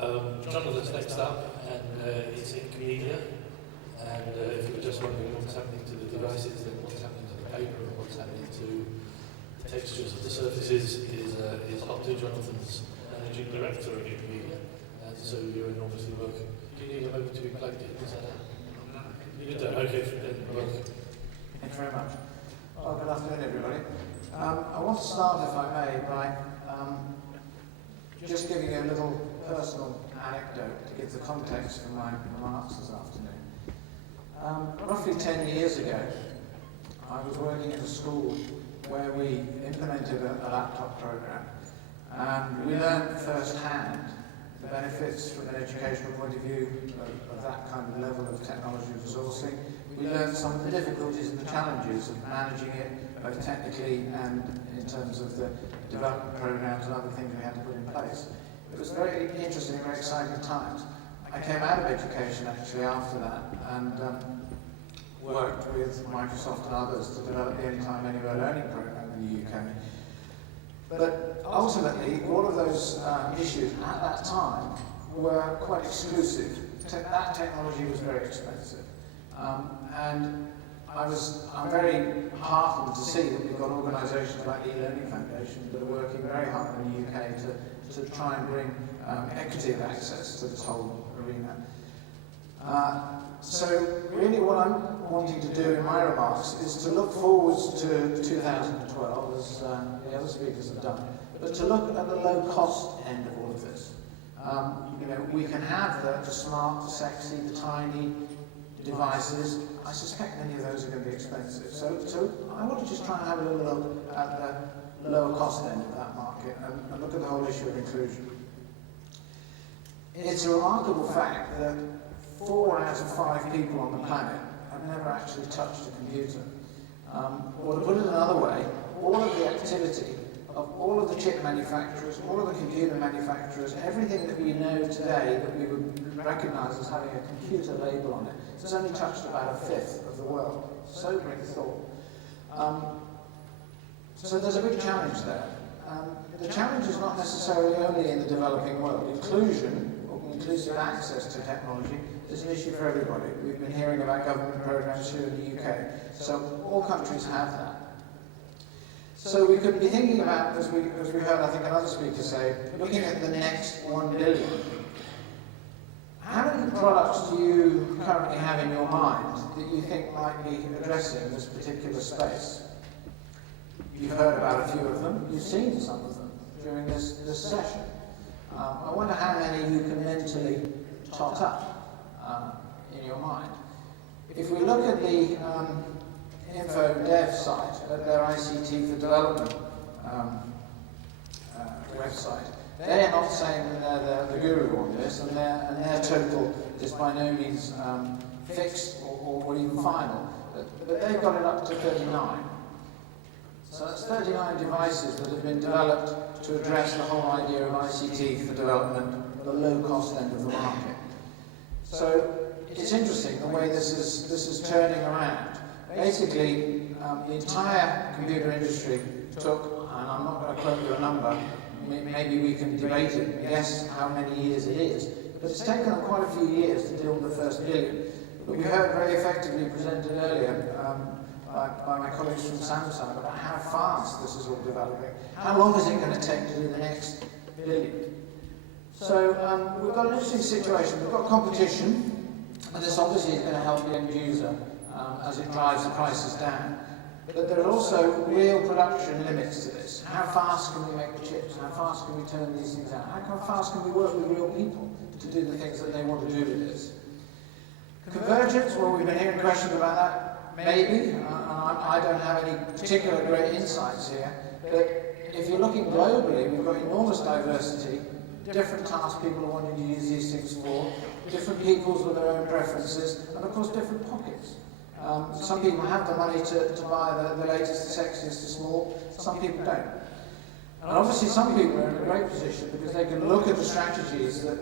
Jonathan's next up, and it's ink media. And if you were just wondering what's happening to the devices and what's happening to the paper and what's happening to the textures of the surfaces is up to Jonathan's managing director of ink media. And so you're enormously welcome. Do you need a moment to be plugged in? Is that you don't? Okay, then welcome. Thank you very much. Well, good afternoon, everybody. I want to start, if I may, by just giving you a little personal anecdote to give the context for my remarks this afternoon. Roughly 10 years ago, I was working at a school where we implemented a laptop program, and we learned firsthand the benefits from an educational point of view of that kind of level of technology resourcing. We learned some of the difficulties and the challenges of managing it, both technically and in terms of the development programs and other things we had to put in place. It was very interesting and very exciting times. I came out of education actually after that and worked with Microsoft and others to develop the Anytime Anywhere learning program in the UK. But ultimately, all of those issues at that time were quite exclusive. That technology was very expensive. And I'm very heartened to see that we've got organisations like the E-Learning Foundation that are working very hard in the UK to try and bring equity of access to this whole arena. So really what I'm wanting to do in my remarks is to look forwards to 2012, as the other speakers have done, but to look at the low-cost end of all of this. We can have the smart, the sexy, the tiny devices. I suspect many of those are going to be expensive. So I want to just try and have a little look at the lower cost end of that market and look at the whole issue of inclusion. It's a remarkable fact that 4 out of 5 people on the planet have never actually touched a computer. Or to put it another way, all of the activity of all of the chip manufacturers, all of the computer manufacturers, everything that we know today that we would recognise as having a computer label on it, has only touched about 1/5 of the world. Sobering thought. So there's a big challenge there. The challenge is not necessarily only in the developing world. Inclusion, or inclusive access to technology, is an issue for everybody. We've been hearing about government programs here in the UK, so all countries have that. So we could be thinking about, as we heard I think another speaker say, looking at the next 1 billion. How many products do you currently have in your mind that you think might be addressing this particular space? You've heard about a few of them, you've seen some of them during this session. I wonder how many you can mentally tot up in your mind. If we look at the InfoDev site, at their ICT for Development website, they are not saying that they're the guru on this, and their total is by no means fixed or even final, but they've got it up to 39. So that's 39 devices that have been developed to address the whole idea of ICT for development at the low-cost end of the market. So it's interesting the way this is turning around. Basically, the entire computer industry took, and I'm not going to quote you a number, maybe we can debate it and guess how many years it is, but it's taken them quite a few years to deal with the first billion. But we heard very effectively presented earlier by my colleagues from Samsung about how fast this is all developing. How long is it going to take to do the next billion? So we've got an interesting situation. We've got competition, and this obviously is going to help the end user as it drives the prices down. But there are also real production limits to this. How fast can we make the chips? How fast can we turn these things out? How fast can we work with real people to do the things that they want to do with this? Convergence, well, we've been hearing questions about that. Maybe. I don't have any particular great insights here. But if you're looking globally, we've got enormous diversity, different tasks people are wanting to use these things for, different peoples with their own preferences, and of course different pockets. Some people have the money to buy the latest, the sexiest, the small. Some people don't. And obviously some people are in a great position because they can look at the strategies that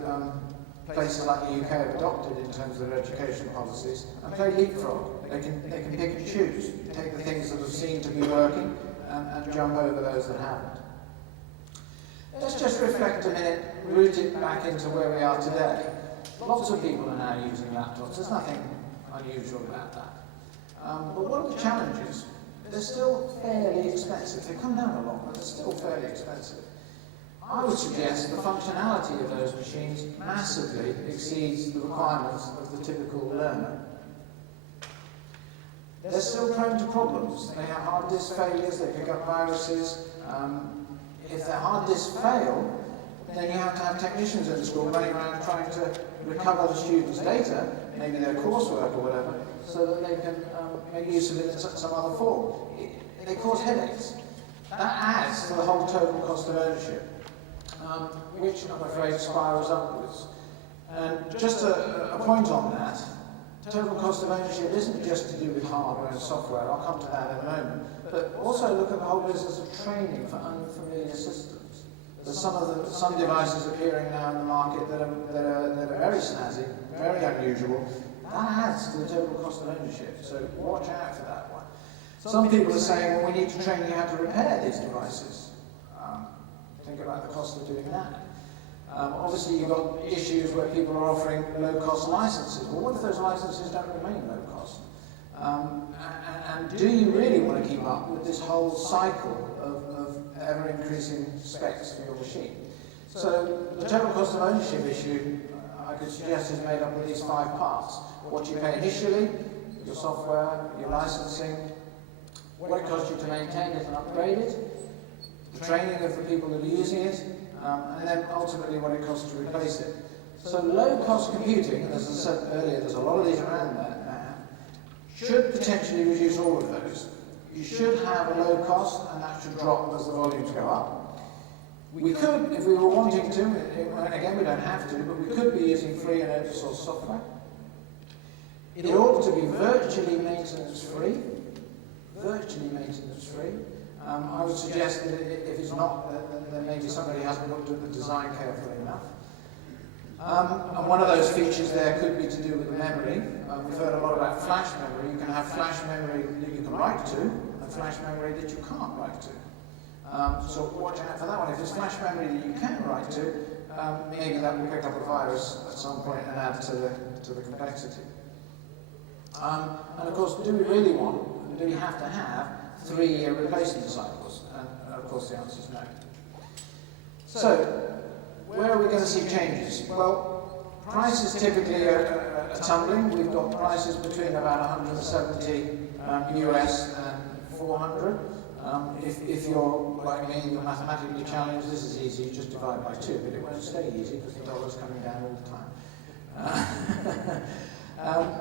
places like the UK have adopted in terms of their education policies and play leapfrog. They can pick and choose, take the things that have seemed to be working and jump over those that haven't. let's just reflect a minute, root it back into where we are today. Lots of people are now using laptops. There's nothing unusual about that. But what are the challenges? They're still fairly expensive. They come down a lot, but they're still fairly expensive. I would suggest the functionality of those machines massively exceeds the requirements of the typical learner. They're still prone to problems. They have hard disk failures, they pick up viruses. If their hard disks fail, then you have to have technicians in the school running around trying to recover the students' data, maybe their coursework or whatever, so that they can make use of it in some other form. They cause headaches. That adds to the whole total cost of ownership, which, I'm afraid, spirals upwards. And just a point on that, total cost of ownership isn't just to do with hardware and software. I'll come to that in a moment. But also look at the whole business of training for unfamiliar systems. There's some devices appearing now in the market that are very snazzy, very unusual. That adds to the total cost of ownership. So watch out for that one. Some people are saying, well, we need to train you how to repair these devices. Think about the cost of doing that. Obviously, you've got issues where people are offering low-cost licenses. Well, what if those licenses don't remain low-cost? And do you really want to keep up with this whole cycle of ever-increasing specs for your machine? So the total cost of ownership issue, I could suggest, is made up of these 5 parts. What you pay initially, your software, your licensing, what it costs you to maintain it and upgrade it, the training of the people that are using it, and then ultimately what it costs to replace it. So low-cost computing, as I said earlier, there's a lot of these around there now, should potentially reduce all of those. You should have a low cost, and that should drop as the volumes go up. We could, if we were wanting to, and again we don't have to, but we could be using free and open source software. It ought to be virtually maintenance-free. Virtually maintenance-free. I would suggest that if it's not, then maybe somebody hasn't looked at the design carefully enough. And one of those features there could be to do with memory. We've heard a lot about flash memory. You can have flash memory that you can write to, and flash memory that you can't write to. So watch out for that one. If it's flash memory that you can write to, maybe that will pick up a virus at some point and add to the complexity. And of course, do we really want, do we have to have 3-year replacement cycles? And of course the answer is no. So, where are we going to see changes? Well, prices typically are tumbling. We've got prices between about 170 US and 400. If you're like me, you're mathematically challenged, this is easy, you just divide by 2, but it won't stay easy because the dollar's coming down all the time.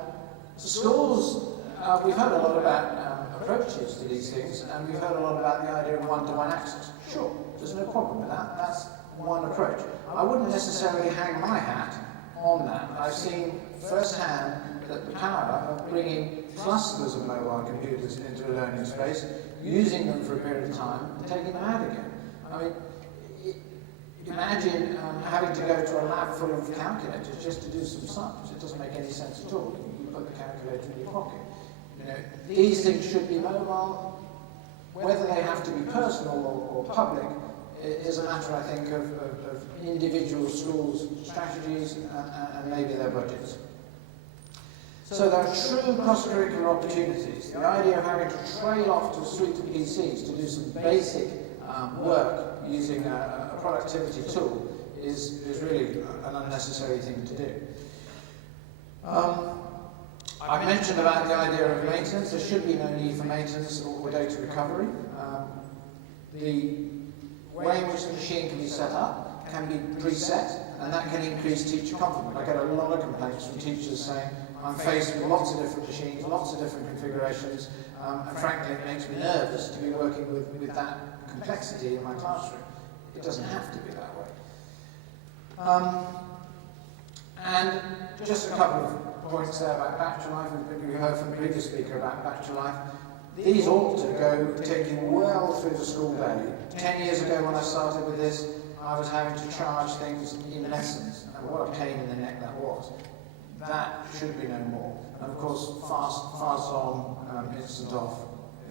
Schools, we've heard a lot about approaches to these things, and we've heard a lot about the idea of one-to-one access. Sure, there's no problem with that. That's one approach. I wouldn't necessarily hang my hat on that. I've seen firsthand that the power of bringing clusters of mobile computers into a learning space, using them for a period of time, and taking them out again. I mean, imagine having to go to a lab full of calculators just to do some sums. It doesn't make any sense at all. You put the calculator in your pocket. You know, these things should be mobile. Whether they have to be personal or public is a matter, I think, of individual schools' strategies and maybe their budgets. So there are true cross-curricular opportunities. The idea of having to trail off to a suite of PCs to do some basic work using a productivity tool is really an unnecessary thing to do. I mentioned about the idea of maintenance. There should be no need for maintenance or data recovery. The way in which the machine can be set up can be preset, and that can increase teacher confidence. I get a lot of complaints from teachers saying, I'm faced with lots of different machines, lots of different configurations, and frankly it makes me nervous to be working with that complexity in my classroom. It doesn't have to be that way. And just a couple of points there about battery life. We heard from the previous speaker about battery life. These ought to take you well through the school day. 10 years ago when I started with this, I was having to charge things in lessons, and what a pain in the neck that was. That should be no more. And of course, fast on, instant off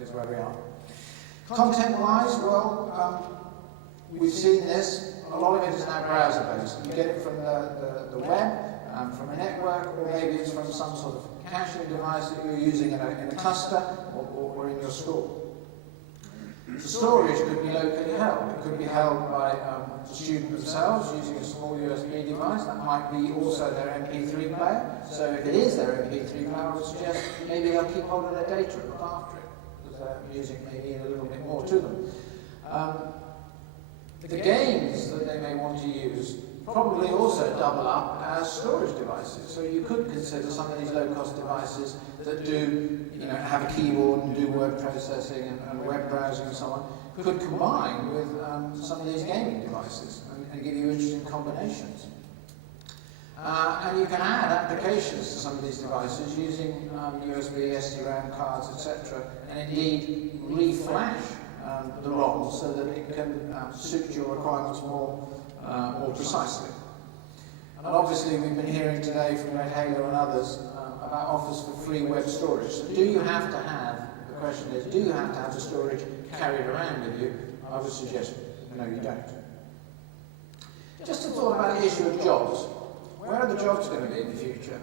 is where we are. Content-wise, well, we've seen this. A lot of it is now browser-based. You get it from the web, from a network, or maybe it's from some sort of caching device that you're using in a cluster or in your school. The storage could be locally held. It could be held by the student themselves using a small USB device. That might be also their MP3 player. So if it is their MP3 player, I would suggest maybe they'll keep hold of their data and look after it, because their music may need a little bit more to them. The games that they may want to use probably also double up as storage devices. So you could consider some of these low-cost devices that do, have a keyboard and do word processing and web browsing and so on, could combine with some of these gaming devices and give you interesting combinations. And you can add applications to some of these devices using USB, SD-RAM cards, etc., and indeed reflash the ROM so that it can suit your requirements more precisely. And obviously we've been hearing today from Renaudon and others about offers for free web storage. So do you have to have, the question is, do you have to have the storage carried around with you? I would suggest no, you don't. Just a thought about the issue of jobs. Where are the jobs going to be in the future?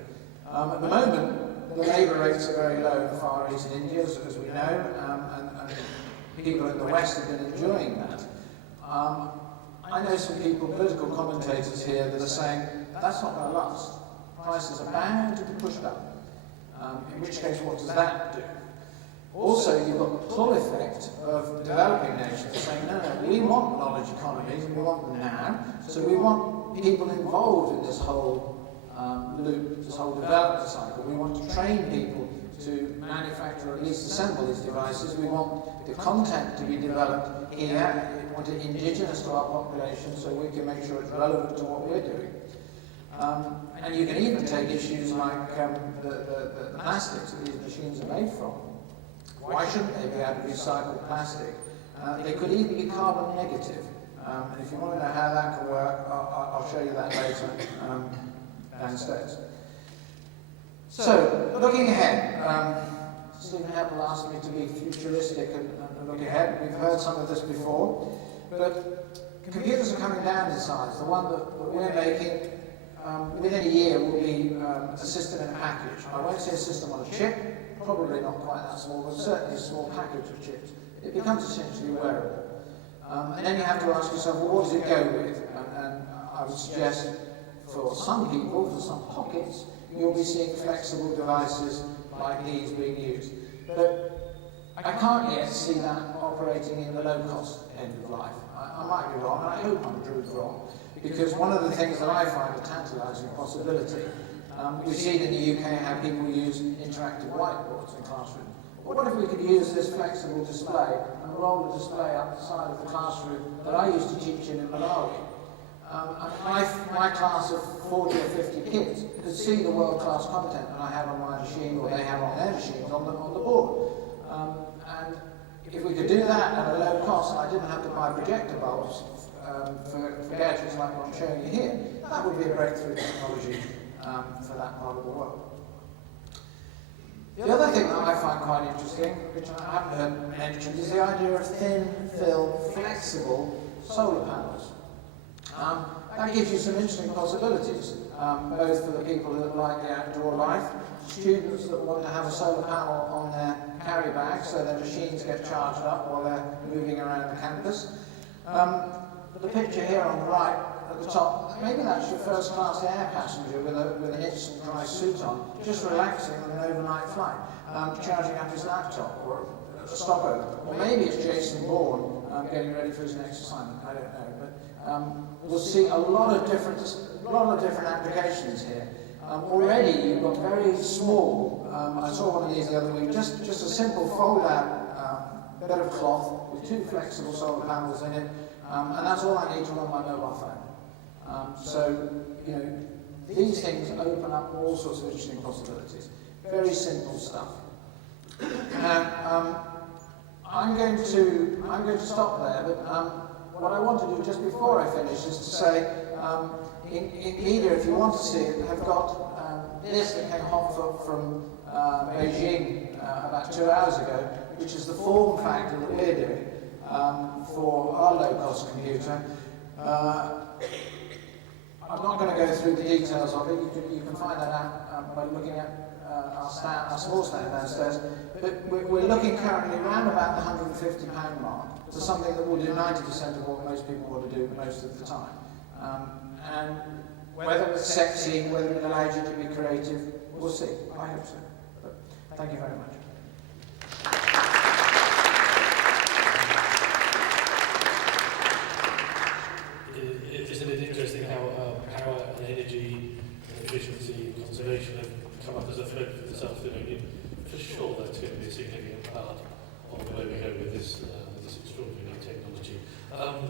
At the moment, the labour rates are very low in the Far East and India, as we know, and people in the West have been enjoying that. I know some people, political commentators here, that are saying that's not going to last. Prices are bound to be pushed up. In which case, what does that do? Also, you've got the pull effect of developing nations saying, no, we want knowledge economies and we want them now. So we want people involved in this whole loop, this whole development cycle. We want to train people to manufacture or at least assemble these devices. We want the content to be developed here. We want it indigenous to our population so we can make sure it's relevant to what we're doing. And you can even take issues like the plastics that these machines are made from. Why shouldn't they be able to recycle plastic? They could even be carbon negative. And if you want to know how that can work, I'll show you that later downstairs. So, looking ahead, Stephen Heppel asked me to be futuristic and look ahead. We've heard some of this before, but computers are coming down in size. The one that we're making within a year will be a system in a package. I won't say a system on a chip, probably not quite that small, but certainly a small package of chips. It becomes essentially wearable. And then you have to ask yourself, well, what does it go with? And I would suggest for some people, for some pockets, you'll be seeing flexible devices like these being used. But I can't yet see that operating in the low-cost end of life. I might be wrong, and I hope I'm proved wrong, because one of the things that I find a tantalising possibility, we've seen in the UK how people use interactive whiteboards in classrooms. What if we could use this flexible display and roll the display up the side of the classroom that I used to teach in Malawi? My class of 40 or 50 kids could see the world-class content that I have on my machine, or they have on their machines, on the board. And if we could do that at a low cost, and I didn't have to buy projector bulbs for gadgets like what I'm showing you here, that would be a breakthrough technology for that part of the world. The other thing that I find quite interesting, which I haven't heard mentioned, is the idea of thin film, flexible solar panels. That gives you some interesting possibilities, both for the people that like the outdoor life, students that want to have a solar panel on their carry bag so their machines get charged up while they're moving around the campus. The picture here on the right at the top, maybe that's your first class air passenger with an instant dry suit on, just relaxing on an overnight flight, charging up his laptop or a stopover. Or maybe it's Jason Bourne getting ready for his next assignment, I don't know. But we'll see a lot of different applications here. Already you've got very small, I saw one of these the other week, just a simple fold-out bit of cloth with two flexible solar panels in it, and that's all I need to run my mobile phone. So, these things open up all sorts of interesting possibilities. Very simple stuff. Now, I'm going to stop there, but what I want to do just before I finish is to say, in media, if you want to see it, I've got this that came hot from Beijing about 2 hours ago, which is the form factor that we're doing for our low-cost computer. I'm not going to go through the details of it. You can find that out by looking at our small stand downstairs. But we're looking currently around about the £150 mark for something that will do 90% of what most people want to do most of the time. And whether it's sexy, whether it allows you to be creative, we'll see. I hope so. But thank you very much. Isn't it interesting how power and energy and efficiency and conservation have come up as a thread for this afternoon? For sure that's going to be a significant part of where we go with this extraordinary technology.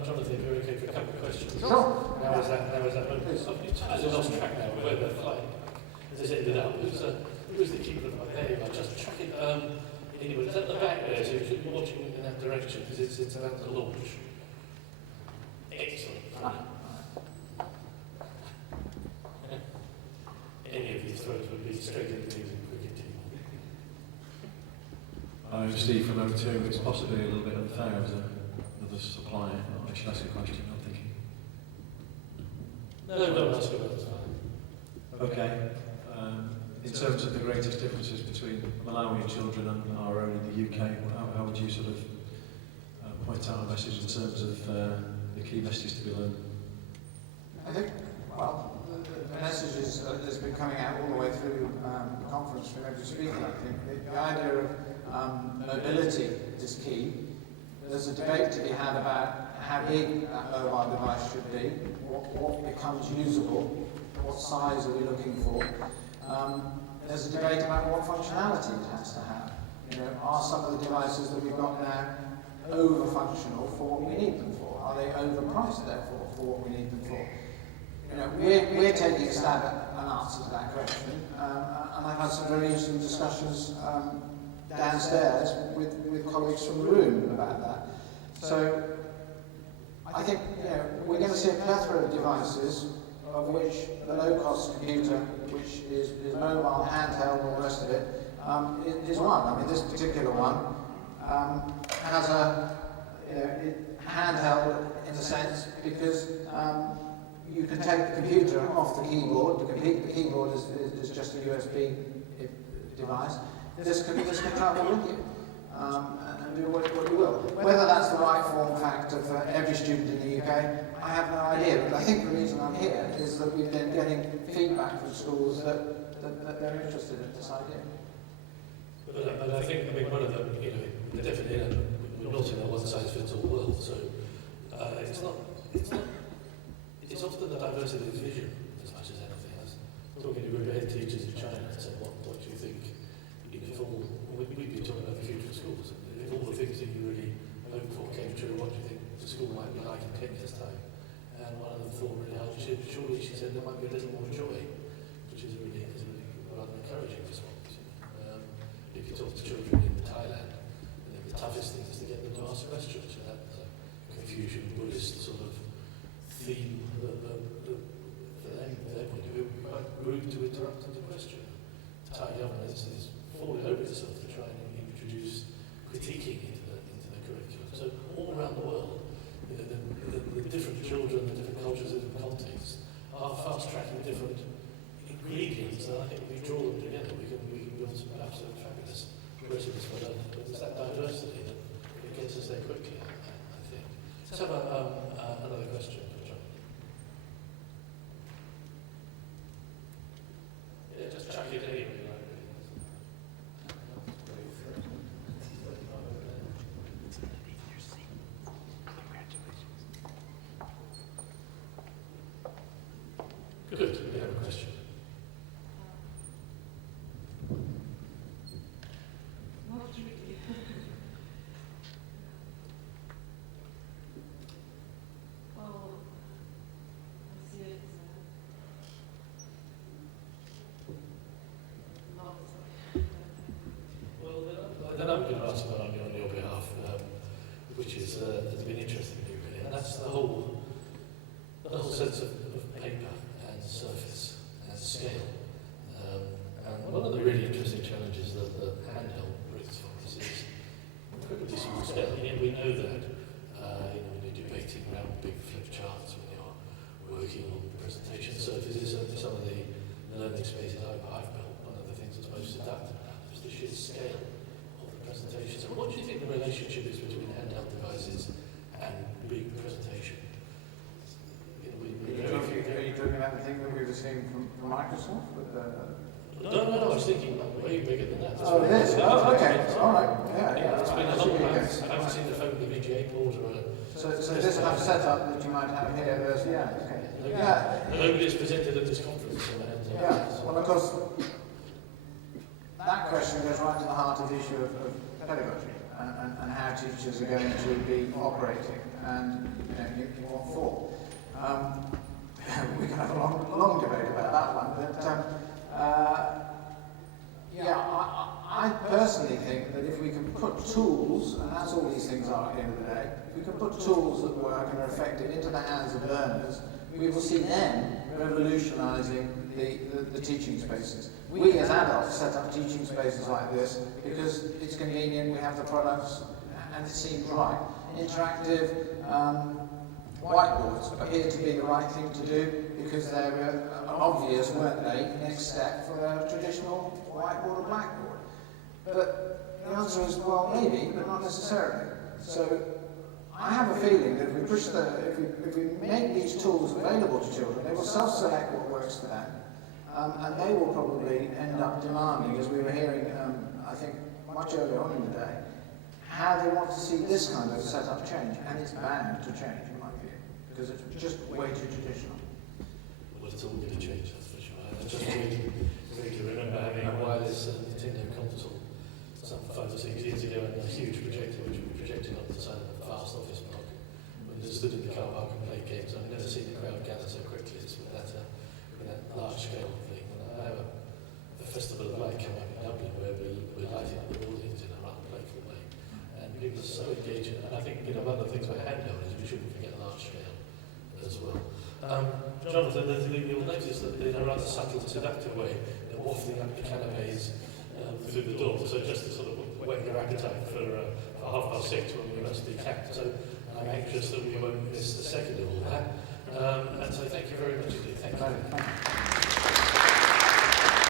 Jonathan, if you're okay for a couple of questions. Sure. How is that I've lost track now of where they're flying. Has it ended up? Who's the keeper of my name? I just track it. Anyway, it's at the back there, so you should be watching in that direction because it's about to launch. Excellent. Any of these throws would be straight into the cricket team. I'm Steve from O2. It's possibly a little bit unfair as another supplier. I should ask a question, I'm thinking. No, don't ask about that. Okay. In terms of the greatest differences between Malawian children and our own in the UK, how would you sort of point out a message in terms of the key messages to be learned? I think, well, the message has been coming out all the way through the conference from every speaker. I think the idea of mobility is key. There's a debate to be had about how big that mobile device should be, what becomes usable, what size are we looking for. There's a debate about what functionality it has to have. You know, are some of the devices that we've got now over-functional for what we need them for? Are they overpriced, therefore, for what we need them for? You know, we're taking a stab at an answer to that question, and I've had some very interesting discussions downstairs with colleagues from the room about that. So I think we're going to see a plethora of devices, of which the low-cost computer, which is mobile, handheld, all the rest of it, is one. I mean, this particular one has a handheld in a sense because you can take the computer off the keyboard. The keyboard is just a USB device. This can travel with you and do what you will. Whether that's the right form factor for every student in the UK, I have no idea. But I think the reason I'm here is that we've been getting feedback from schools that they're interested in this idea. But I think one of them, we're definitely we're not in a one-size-fits-all world. So it's often the diversity of vision as much as anything else. Talking to group of head teachers in China and saying, what do you think? We'd be talking about the future of schools. If all the things that you really hope for came true, what do you think the school might be like in 10 years' time? And one of them thought really hard. Surely, she said, there might be a little more joy, which is a really rather encouraging response. If you talk to children in Thailand, the toughest thing is to get them to ask questions. So that Confucian Buddhist sort of theme, for their point of view, would be quite rude to interrupt them to question. Thai government is falling over itself to try and introduce critiquing into the curriculum. So all around the world, the different children, the different cultures, the different contexts are fast-tracking different ingredients, and I think if we draw them together, we can build some absolute fabulous recipes for learning. But it's that diversity that gets us there quickly, I think. Let's have another question for John. Yeah, just chuck it anyway. Good. We have a question. Not really. Well, I see it's not. Well, then I'm going to ask one on your behalf, which has been interesting to me, really, and that's the whole sense of paper and surface and scale. And one of the really interesting challenges that the handheld brings for us is incredibly small scale. And yet we know that working on presentation surfaces. Certainly some of the learning spaces I've built, one of the things that's most adaptive about is the sheer scale of the presentation. So what do you think the relationship is between handheld devices and big presentation? Are you talking about the thing that we were seeing from Microsoft? With No, I was thinking way bigger than that. Oh, it is? Oh, okay. All right. Yeah. It's been a long time. I haven't seen the phone with the VGA port or a... So this kind of setup that you might have here, okay. Yeah. Nobody's presented at this conference. Yeah. Well, of course, that question goes right to the heart of the issue of pedagogy and how teachers are going to be operating and in what form. We can have a long debate about that one, but I personally think that if we can put tools, and that's all these things are at the end of the day, if we can put tools that work and are effective into the hands of learners, we will see them revolutionising the teaching spaces. We as adults set up teaching spaces like this because it's convenient, we have the products, and it seems right. Interactive whiteboards appear to be the right thing to do because they were obvious, weren't they, next step for a traditional whiteboard or blackboard. But the answer is, well, maybe, but not necessarily. So I have a feeling that if we push if we make these tools available to children, they will self-select what works for them, and they will probably end up demanding, as we were hearing, I think, much earlier on in the day, how they want to see this kind of setup change, and it's bound to change, in my view, because it's just way too traditional. Well, it's all going to change, that's for sure. I just really remember having a wireless Nintendo console some 5 or 6 years ago, and a huge projector which we projected on the side of a vast office block. We just stood in the car park and played games. I've never seen the crowd gather so quickly as with that large-scale thing. And I have a festival of light coming up in Dublin where we're lighting up the buildings in a rather playful way. And people are so engaging. And I think one of the things about handheld is we shouldn't forget large scale as well. Jonathan, you'll notice that in a rather subtle, seductive way, they're wafting up the canapes through the door. So just to sort of whet your appetite for 6:30 when we must be capped. So I'm anxious that we won't miss the second of all that. And so thank you very much indeed. Thank you.